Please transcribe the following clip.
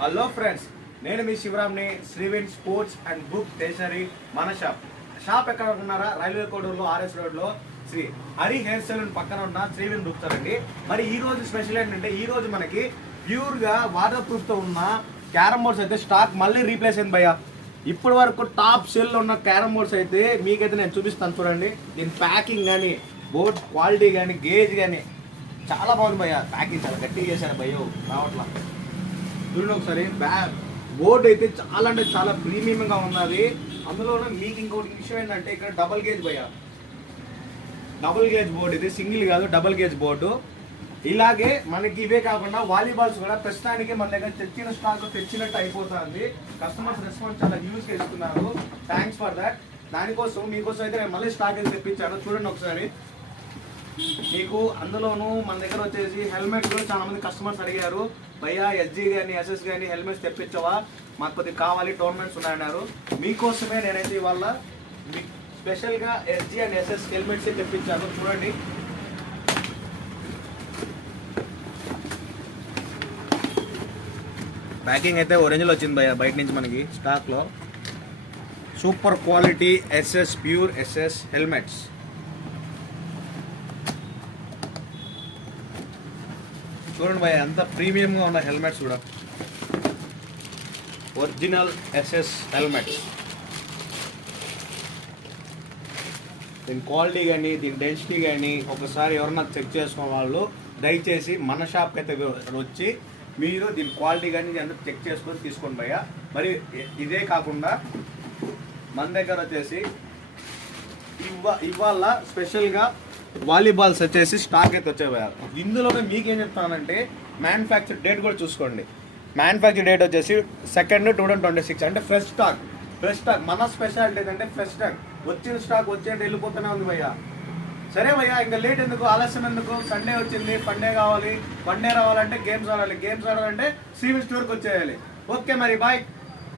Hello friends, నేను మీ శివరామ్ని. శ్రీవిన్ sports and book stationery మన shop ఎక్కడ ఉన్నారా? రైల్వే కోడూరులో ఆర్ఎస్ రోడ్లో శ్రీ హరి హెయిర్ సెలూన్ పక్కన ఉన్న శ్రీవిన్ బుక్ అండి. మరి ఈ రోజు స్పెషల్ ఏంటంటే, ఈ రోజు మనకి ప్యూర్గా వాటర్ ప్రూఫ్తో ఉన్న క్యారమ్ బోర్డ్స్ అయితే స్టాక్ మళ్ళీ రీప్లేస్ అయింది భయ్య. ఇప్పటి వరకు టాప్ సెల్లో ఉన్న క్యారమ్ బోర్డ్స్ అయితే మీకైతే నేను చూపిస్తాను చూడండి. దీని ప్యాకింగ్ కానీ, బోర్డ్ క్వాలిటీ కానీ, గేజ్ కానీ చాలా బాగుంది భయ్య. ప్యాకింగ్ చాలా గట్టిగా చేశాను భయ్య, రావట్లా. చూడండి ఒకసారి. బోర్డు అయితే చాలా అంటే చాలా ప్రీమియంగా ఉన్నది. అందులోనే మీకు ఇంకోటి విషయం ఏంటంటే, ఇక్కడ డబల్ గేజ్ భయ్య, డబుల్ గేజ్ బోర్డు. ఇది సింగిల్ కాదు, డబుల్ గేజ్ బోర్డు. ఇలాగే మనకి ఇవే కాకుండా వాలీబాల్స్ కూడా ప్రస్తుతానికి మన దగ్గర తెచ్చిన స్టాక్ తెచ్చినట్టు అయిపోతుంది. కస్టమర్స్ రెస్పాన్స్ చాలా యూజ్ చేస్తున్నారు. Thanks for that. దానికోసం మీకోసం అయితే నేను మళ్ళీ స్టాక్ అయితే తెప్పించాను. చూడండి ఒకసారి. మీకు అందులోనూ మన దగ్గర వచ్చేసి హెల్మెట్ కూడా చాలా మంది కస్టమర్స్ అడిగారు, భయ్యా ఎస్జీ కానీ ఎస్ఎస్ కానీ హెల్మెట్స్ తెప్పించవా, మాకు కొద్దిగా కావాలి, టోర్నమెంట్స్ ఉన్నాయన్నారు. మీకోసమే నేనైతే ఇవాళ స్పెషల్గా ఎస్జీ అండ్ ఎస్ఎస్ హెల్మెట్స్ తెప్పించాను. చూడండి. ప్యాకింగ్ అయితే ఒరిజినల్ వచ్చింది భయ్యా, బయట నుంచి మనకి స్టాక్లో. Super quality SS pure SS helmets. చూడండి భయ్య, ఎంత ప్రీమియంగా ఉన్న హెల్మెట్స్ కూడా. Original SS helmets. దీని క్వాలిటీ కానీ, దీని డెన్సిటీ కానీ ఒకసారి ఎవరన్నా చెక్ చేసుకున్న వాళ్ళు దయచేసి మన షాప్కి అయితే వచ్చి మీరు దీని క్వాలిటీ కానీ అందరూ చెక్ చేసుకొని తీసుకోండి భయ్య. మరి ఇదే కాకుండా మన దగ్గర వచ్చేసి ఇవాళ స్పెషల్గా వాలీబాల్స్ వచ్చేసి స్టాక్ అయితే వచ్చాయి. ఇందులోనే మీకేం చెప్తానంటే, మ్యానుఫ్యాక్చర్ డేట్ కూడా చూసుకోండి. మ్యానుఫ్యాక్చర్ డేట్ వచ్చేసి 2nd 2026, అంటే ఫ్రెష్ స్టాక్. ఫ్రెష్ స్టాక్ మన స్పెషాలిటీ ఏంటంటే ఫ్రెష్ స్టాక్. వచ్చిన స్టాక్ వచ్చేట వెళ్ళిపోతూనే ఉంది భయ్య. సరే భయ్య, ఇంకా లేట్ ఎందుకు, ఆలస్యం ఎందుకు? సండే వచ్చింది, ఫండే కావాలి. ఫండే రావాలంటే గేమ్స్ ఆడాలి, గేమ్స్ ఆడాలంటే శ్రీవిన్ స్టోర్కి వచ్చేయాలి. ఓకే మరి బాయ్.